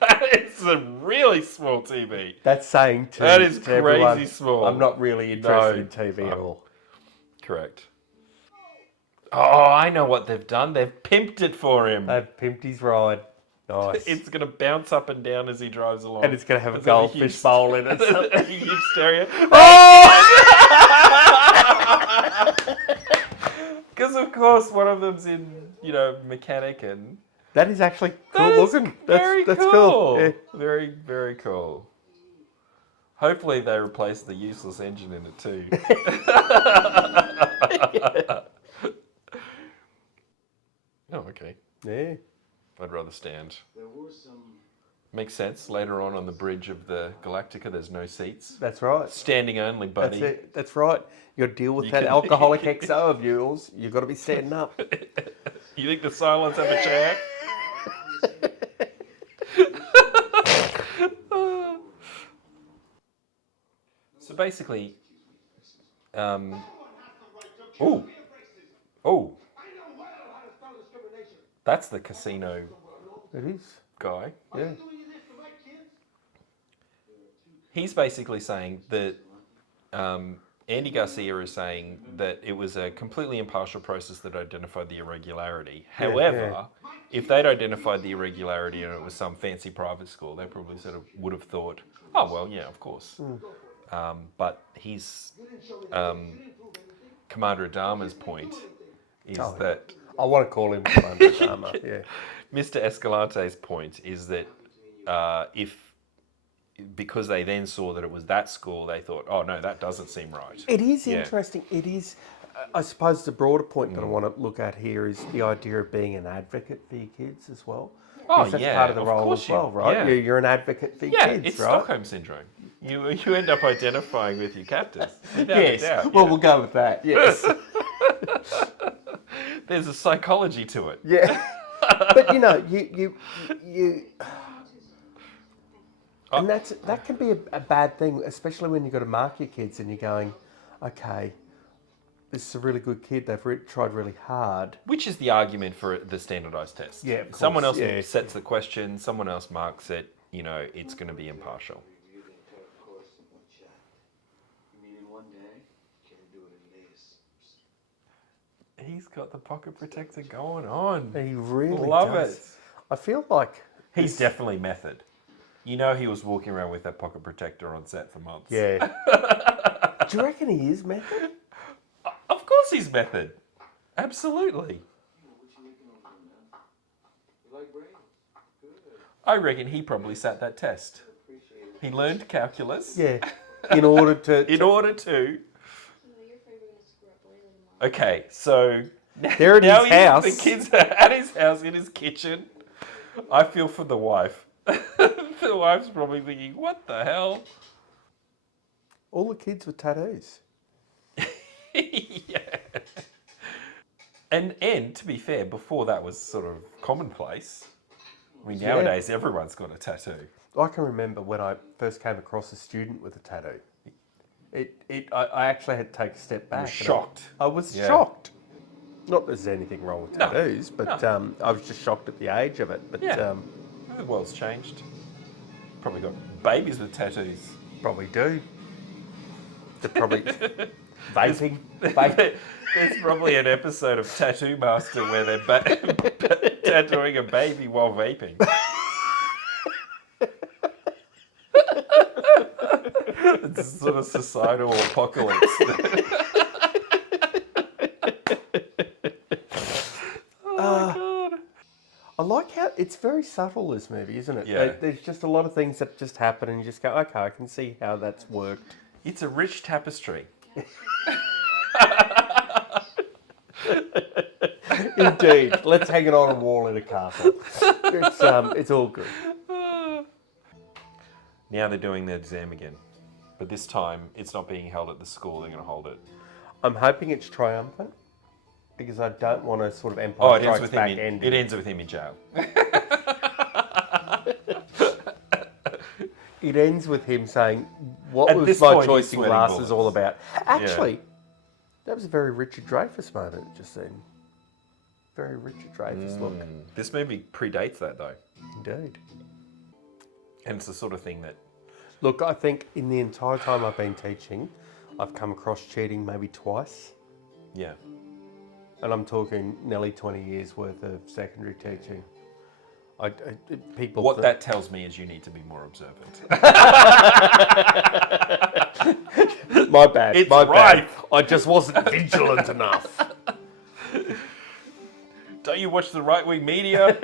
That is a really small TV. That's saying to, That is to everyone, crazy small. I'm not really interested No, in TV at I'm- all. Correct. Oh, I know what they've done. They've pimped it for him. They've pimped his ride. Nice. It's going to bounce up and down as he drives along. And it's going to have a It's got goldfish huge- bowl in it. a huge stereo. Because of course one of them's in, mechanic and That is actually cool that is looking. very That's cool. cool. Yeah. Very, very cool. Hopefully they replace the useless engine in it too. Oh, okay. Yeah. I'd rather stand. There were some. Makes sense. Later on the bridge of the Galactica, there's no seats. That's right. Standing only, buddy. That's it. That's right. You got to deal with You that can- alcoholic XO of yours. You've got to be standing up. You think the Silence have a chair? So basically, oh, that's the casino It is. guy. Yeah. He's basically saying that Andy Garcia is saying that it was a completely impartial process that identified the irregularity. However, if they'd identified the irregularity and it was some fancy private school, they probably sort of would have thought, oh, well, yeah, of course. But he's Commander Adama's point is that I want to call him Commander Adama. Yeah. Mr. Escalante's point is that because they then saw that it was that school, they thought, oh no, that doesn't seem right. It is Yeah. interesting. It is. I suppose the broader point that I want to look at here is the idea of being an advocate for your kids as well. Oh, Because that's yeah, part of the of role course as you- well, right? yeah. You're an advocate for your Yeah, kids, it's right? Stockholm syndrome. You end up identifying with your captors. Without a Yes. doubt, Well, yeah. we'll go with that. Yes. There's a psychology to it. Yeah. But you and that can be a bad thing, especially when you've got to mark your kids and you're going, okay, this is a really good kid. They've tried really hard. Which is the argument for the standardized test. Yeah, of Someone course, else yeah. sets the question, someone else marks it, it's going to be impartial. Review the entire course in one shot. You mean in one day? Can't do it in days. He's got the pocket protector going on. He really Love does. it. I feel like He's definitely method. He was walking around with that pocket protector on set for months. yeah. Do you reckon he is method? Of course he's method. Absolutely. You like brains? Good. I reckon he probably sat that test. He learned calculus Yeah. In order to. in order to... So you're afraid we're gonna screw up later tomorrow. Okay, so They're at now his house. The kids are at his house in his kitchen. I feel for the wife. The wife's probably thinking, "What the hell?" All the kids with tattoos. Yeah. And to be fair, before that was sort of commonplace. I mean, Yeah. nowadays everyone's got a tattoo. I can remember when I first came across a student with a tattoo. I actually had to take a step back. were and shocked. I was Yeah. shocked. Not that there's anything wrong with No, tattoos, but I was just shocked at the age of it. But Yeah. The world's changed. Probably got babies with tattoos. probably do. They're probably vaping. Vape. There's probably an episode of Tattoo Master where they're tattooing a baby while vaping. It's a sort of societal apocalypse. Oh my god. I like how it's very subtle, this movie, isn't it? Yeah. There's just a lot of things that just happen and you just go, okay, I can see how that's worked. It's a rich tapestry. Indeed. Let's hang it on a wall in a castle. It's all good. Now they're doing the exam again. But this time, it's not being held at the school. They're going to hold it. I'm hoping it's triumphant because I don't want to sort of Oh, Empire it ends Strikes with Back him. ending. It ends with him in jail. It ends with him saying, what At was this my point, choice he's in sweating glasses all bullets. about? Actually, that was a very Richard Dreyfuss moment just then. Very Richard Dreyfuss look. This movie predates that, though. Indeed. And it's the sort of thing that... Look, I think in the entire time I've been teaching, I've come across cheating maybe twice. Yeah. And I'm talking nearly 20 years worth of secondary teaching. People. What that tells me is you need to be more observant. My bad. It's my right. bad. I just wasn't vigilant enough. Don't you watch the right-wing media?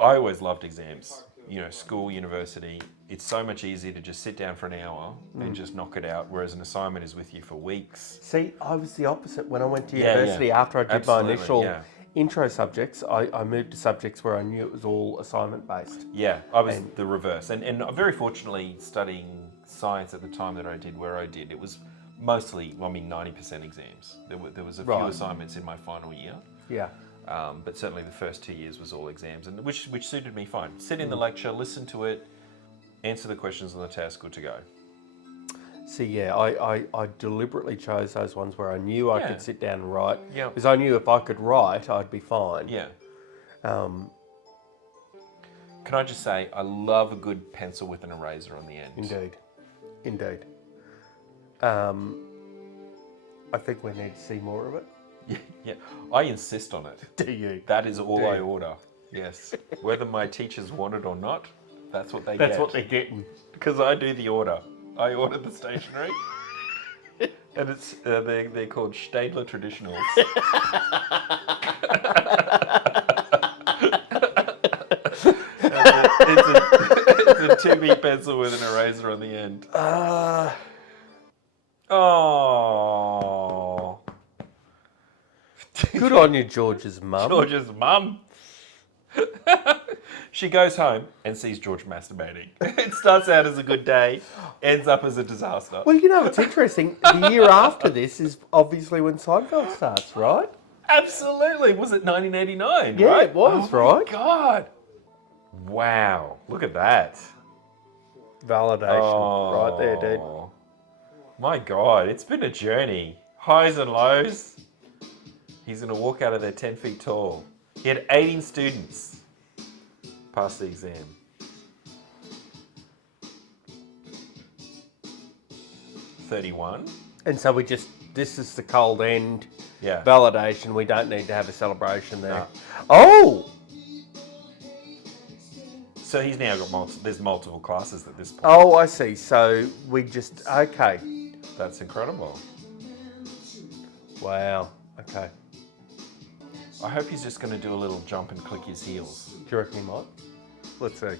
I always loved exams. You know, school, university. It's so much easier to just sit down for an hour and just knock it out, whereas an assignment is with you for weeks. See, I was the opposite. When I went to Yeah, university, yeah. after I did Absolutely, my initial yeah. intro subjects, I moved to subjects where I knew it was all assignment-based. Yeah, I was the reverse. And very fortunately, studying science at the time that I did where I did, it was mostly, 90% exams. There was a few Right. assignments in my final year. Yeah. But certainly the first 2 years was all exams, and which suited me fine. Sit in the lecture, listen to it, answer the questions on the test, good to go. See, yeah, I deliberately chose those ones where I knew I Yeah. could sit down and write. Yeah. Because I knew if I could write, I'd be fine. Yeah. Um, Can I just say, I love a good pencil with an eraser on the end. Indeed. I think we need to see more of it. Yeah, I insist on it. Do you? That is all I you? order. Yes. Whether my teachers want it or not, that's what they get. That's what they're getting. Because I do the order. I order the stationery. And it's they're called Stadler Traditionals. It's a 2B pencil with an eraser on the end. Oh, Good on you, George's mum. George's mum. She goes home and sees George masturbating. It starts out as a good day, ends up as a disaster. Well, you know what's interesting? The year after this is obviously when Seinfeld starts, right? Absolutely. Was it 1989? Yeah, right? it was, Oh right? My God. Wow. Look at that. Validation, right there, dude. My God, it's been a journey. Highs and lows. He's going to walk out of there 10 feet tall. He had 18 students pass the exam. 31. And so this is the cold end. Yeah. Validation. We don't need to have a celebration there. No. Oh! So he's now got there's multiple classes at this point. Oh, I see. So okay. That's incredible. Wow. Okay. I hope he's just going to do a little jump and click his heels. Do you reckon he might? Let's see.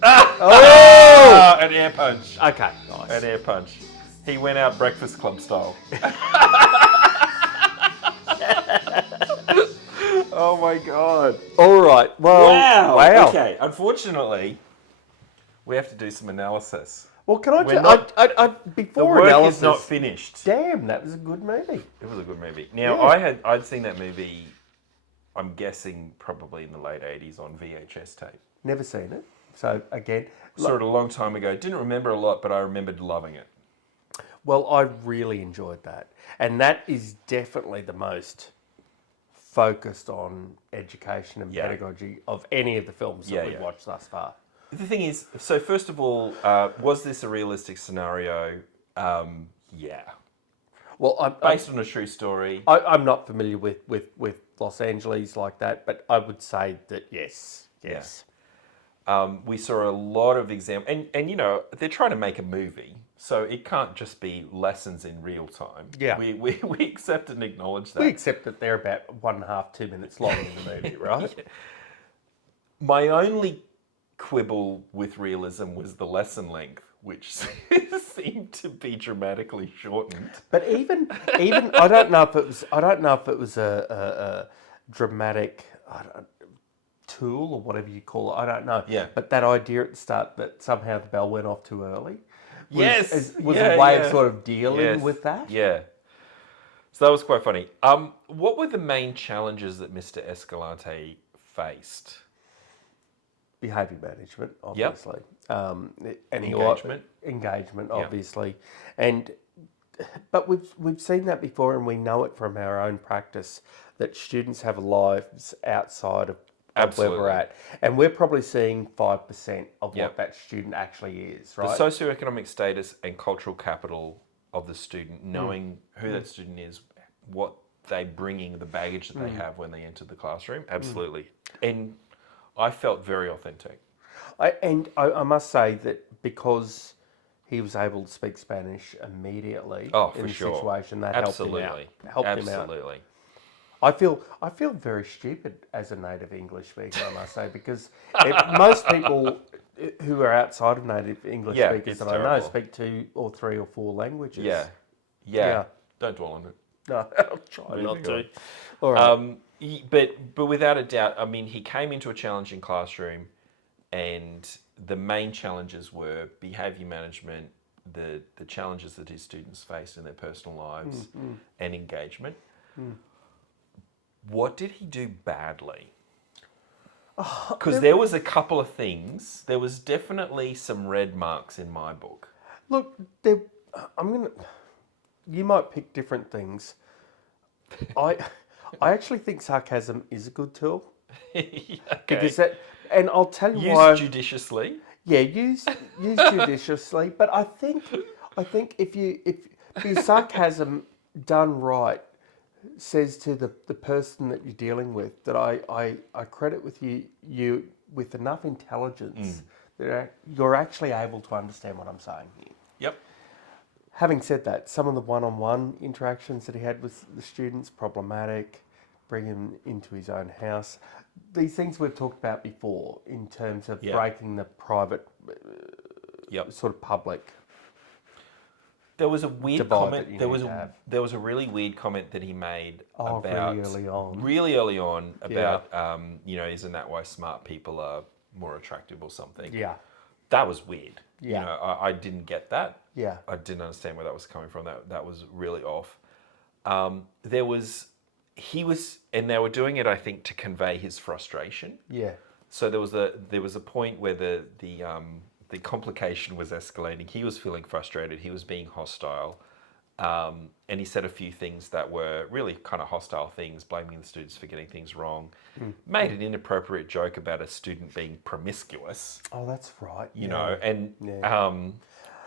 Oh! An air punch. Okay, nice. An air punch. He went out Breakfast Club style. Oh my God. All right. Well, wow. Okay. Unfortunately, we have to do some analysis. Well, can I We're just... not- I The before work analysis... is not finished. Damn, that was a good movie. It was a good movie. Now, Yeah. I'd seen that movie, I'm guessing probably in the late 80s on VHS tape. Never seen it. So, again... Saw it a long time ago. Didn't remember a lot, but I remembered loving it. Well, I really enjoyed that. And that is definitely the most focused on education and pedagogy of any of the films that we've watched thus far. The thing is, so first of all, was this a realistic scenario? Yeah. Well, Based on a true story. I'm not familiar with Los Angeles like that, but I would say that yes. We saw a lot of examples, and you know, they're trying to make a movie, so it can't just be lessons in real time. Yeah. We accept and acknowledge that. We accept that they're about 1.5, 2 minutes long in the movie, right? My only quibble with realism was the lesson length, which seemed to be dramatically shortened. But even I don't know if it was a dramatic tool or whatever you call it. I don't know. Yeah. But that idea at the start that somehow the bell went off too early was Yeah, a way yeah. of sort of dealing Yes. with that. Yeah. So that was quite funny. What were the main challenges that Mr. Escalante faced? behaviour management, Yep. obviously. And Engagement. Engagement, Yep. obviously. But we've seen that before, and we know it from our own practice that students have lives outside of where we're Absolutely. at, and we're probably seeing 5% of Yep. what that student actually is, The right? socioeconomic status and cultural capital of the student, knowing who that student is, what they bringing, the baggage that they have when they enter the classroom. Absolutely. And I felt very authentic. I must say that because he was able to speak Spanish immediately Oh, in for the sure. situation, that Absolutely. helped him out. Absolutely. I feel very stupid as a native English speaker, I must say, because most people who are outside of native English Yeah, speakers it's that I know terrible. speak 2 or 3 or 4 languages. Yeah. Yeah. Yeah. Don't dwell on it. No, I'll try not Moving to. on. All right. But without a doubt, I mean, he came into a challenging classroom, and the main challenges were behaviour management, the challenges that his students faced in their personal lives, and engagement. What did he do badly? Because there was a couple of things. There was definitely some red marks in my book. Look, you might pick different things. I actually think sarcasm is a good tool. Okay. Because and I'll tell you Used why. judiciously. Yeah, use judiciously, but I think if your sarcasm done right says to the person that you're dealing with that I credit with you with enough intelligence that you're actually able to understand what I'm saying here. Yep. Having said that, some of the one-on-one interactions that he had with the students, problematic, bring him into his own house. These things we've talked about before in terms of Yeah. breaking the private, Yep. sort of public. There was a weird divide comment. that you There need was to have. there was a really weird comment that he made Oh, about really early on. about isn't that why smart people are more attractive or something? Yeah, That was weird. Yeah. I didn't get that. yeah, I didn't understand where that was coming from. That was really off. And they were doing it, I think, to convey his frustration. yeah. So there was a point where the complication was escalating. He was feeling frustrated. He was being hostile, and he said a few things that were really kind of hostile things, blaming the students for getting things wrong. Made an inappropriate joke about a student being promiscuous. Oh, that's right. You know, and Yeah.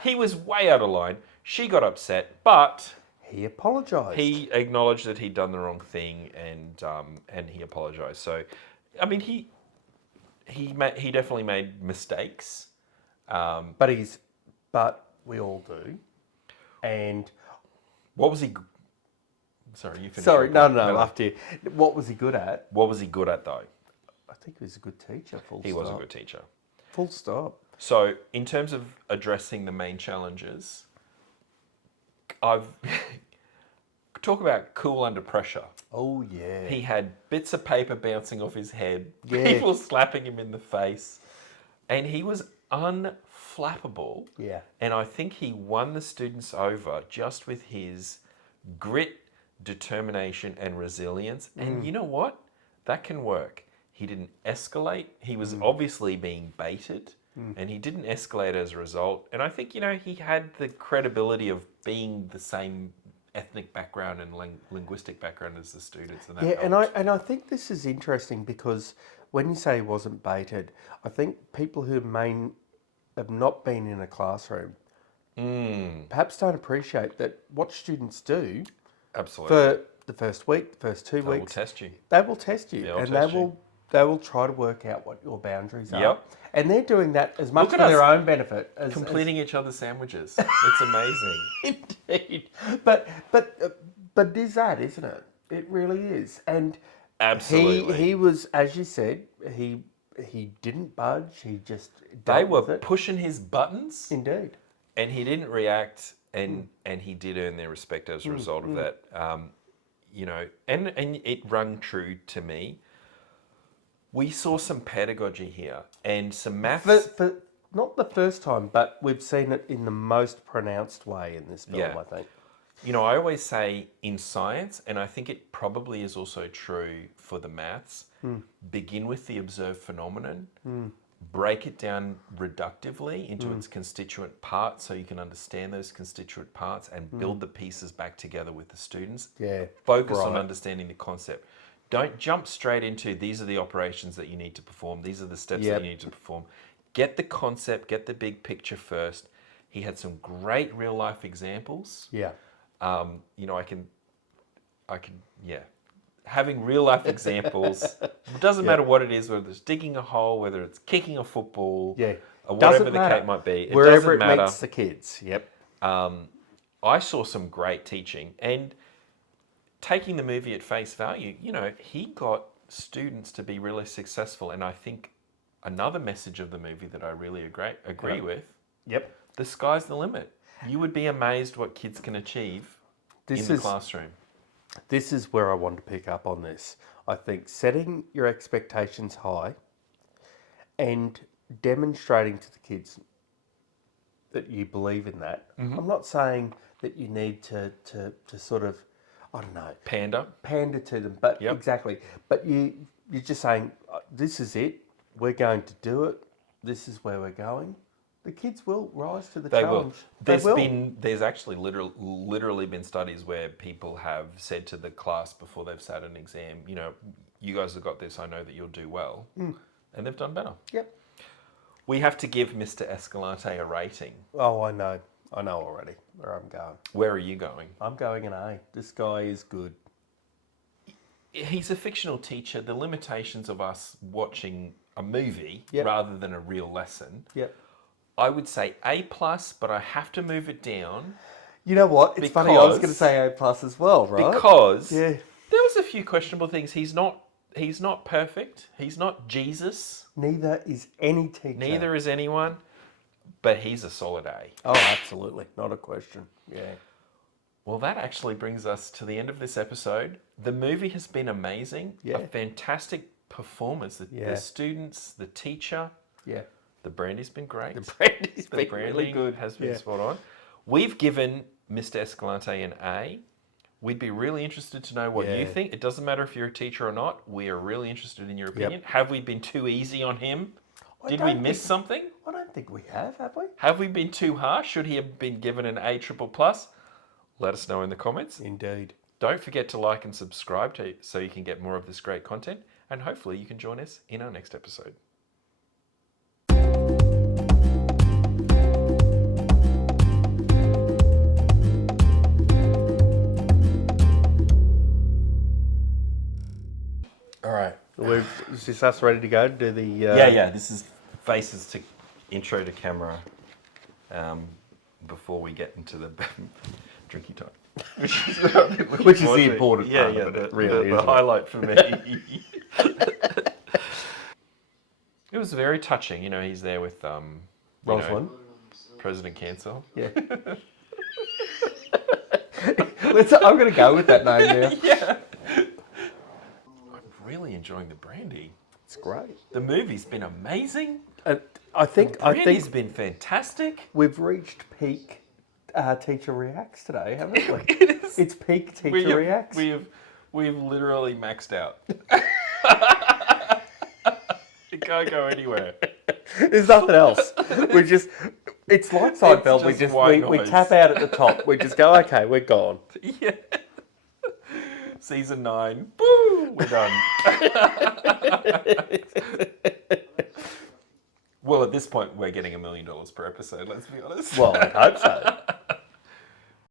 he was way out of line. She got upset, but He apologised. he acknowledged that he'd done the wrong thing, and he apologized. So, I mean, he definitely made mistakes. But we all do. And What was he? Sorry, you finished. sorry, your no, point. no, after you. What was he good at? What was he good at though? I think he was a good teacher. Full He stop. was a good teacher. Full stop. So, in terms of addressing the main challenges, I've talk about cool under pressure. Oh yeah. He had bits of paper bouncing off his head, Yeah. people slapping him in the face, and he was unflappable. Yeah. And I think he won the students over just with his grit, determination, and resilience. And you know what? That can work. He didn't escalate. He was obviously being baited, and he didn't escalate as a result. And I think, he had the credibility of being the same ethnic background and linguistic background as the students. And that Yeah, helped. and I think this is interesting because when you say he wasn't baited, I think people who have not been in a classroom perhaps don't appreciate that what students do Absolutely. for the first week, the first 2 They will weeks, test you. they will test you, They'll and test you. they will try to work out what your boundaries are. Yep. And they're doing that as much Look for at their us own benefit as Completing each other's sandwiches. It's amazing. Indeed, but it is that, isn't it? It really is, and Absolutely. he was, as you said, he didn't budge. He just They dealt were with it. pushing his buttons, Indeed. and he didn't react, and he did earn their respect as a result of that. And it rung true to me. We saw some pedagogy here and some maths. For not the first time, but we've seen it in the most pronounced way in this film, Yeah. I think. I always say in science, and I think it probably is also true for the maths, begin with the observed phenomenon. break it down reductively into its constituent parts so you can understand those constituent parts and build the pieces back together with the students. Yeah, Focus on right. understanding the concept. Don't jump straight into these are the operations that you need to perform. These are the steps that you need to perform. Get the concept, get the big picture first. He had some great real life examples. Yeah. You know, I can, yeah. Having real life examples, it doesn't matter what it is, whether it's digging a hole, whether it's kicking a football, Yeah. or Doesn't whatever the matter. case might be. It Wherever doesn't it matter. meets the kids. Yep. I saw some great teaching, and taking the movie at face value, you know, he got students to be really successful. And I think another message of the movie that I really agree with, Yep. the sky's the limit. You would be amazed what kids can achieve in the classroom. This is where I want to pick up on this. I think setting your expectations high and demonstrating to the kids that you believe in that. I'm not saying that you need to sort of, I don't know, pander to them, but exactly. But you're just saying, this is it. We're going to do it. This is where we're going. The kids will rise to the challenge. There's actually literally been studies where people have said to the class before they've sat an exam, you know, you guys have got this. I know that you'll do well, and they've done better. Yep. We have to give Mr. Escalante a rating. Oh, I know already where I'm going. Where are you going? I'm going an A. This guy is good. He's a fictional teacher. The limitations of us watching a movie Yep. rather than a real lesson. Yep. I would say A+, but I have to move it down You know what? It's funny. I was going to say A+ as well, right? because Yeah. there was a few questionable things. He's not perfect. He's not Jesus. Neither is any teacher. Neither is anyone, but he's a solid A. Oh, absolutely. Not a question. Yeah. Well, that actually brings us to the end of this episode. The movie has been amazing. Yeah. A fantastic performance. The students, the teacher. Yeah. The brandy's been great. The brandy's been branding really good. has been Yeah. spot on. We've given Mr. Escalante an A. We'd be really interested to know what you think. It doesn't matter if you're a teacher or not. We are really interested in your opinion. Have we been too easy on him? Did we miss something? I don't think we have we? Have we been too harsh? Should he have been given an A triple plus? Let us know in the comments. Indeed. Don't forget to like and subscribe so you can get more of this great content. And hopefully you can join us in our next episode. All right. Is this us ready to go to do the... Yeah. This is faces to intro to camera before we get into the drinking time. Which is the important part of it, really, the highlight for me. It was very touching. You know, he's there with Rosalind. President Cancel. Yeah. I'm going to go with that name now. Yeah. I'm really enjoying the brandy. It's great. The movie's been amazing. I think Brandy's been fantastic. we've reached peak teacher reacts today, haven't we? It is. It's peak teacher reacts. We've literally maxed out. It can't go anywhere. There's nothing else. It's like Seinfeld. just white We noise. tap out at the top. We just go, okay, we're gone. Yeah. Season 9. Boo! We're done. Well, at this point, we're getting $1 million per episode, let's be honest. Well, I hope so.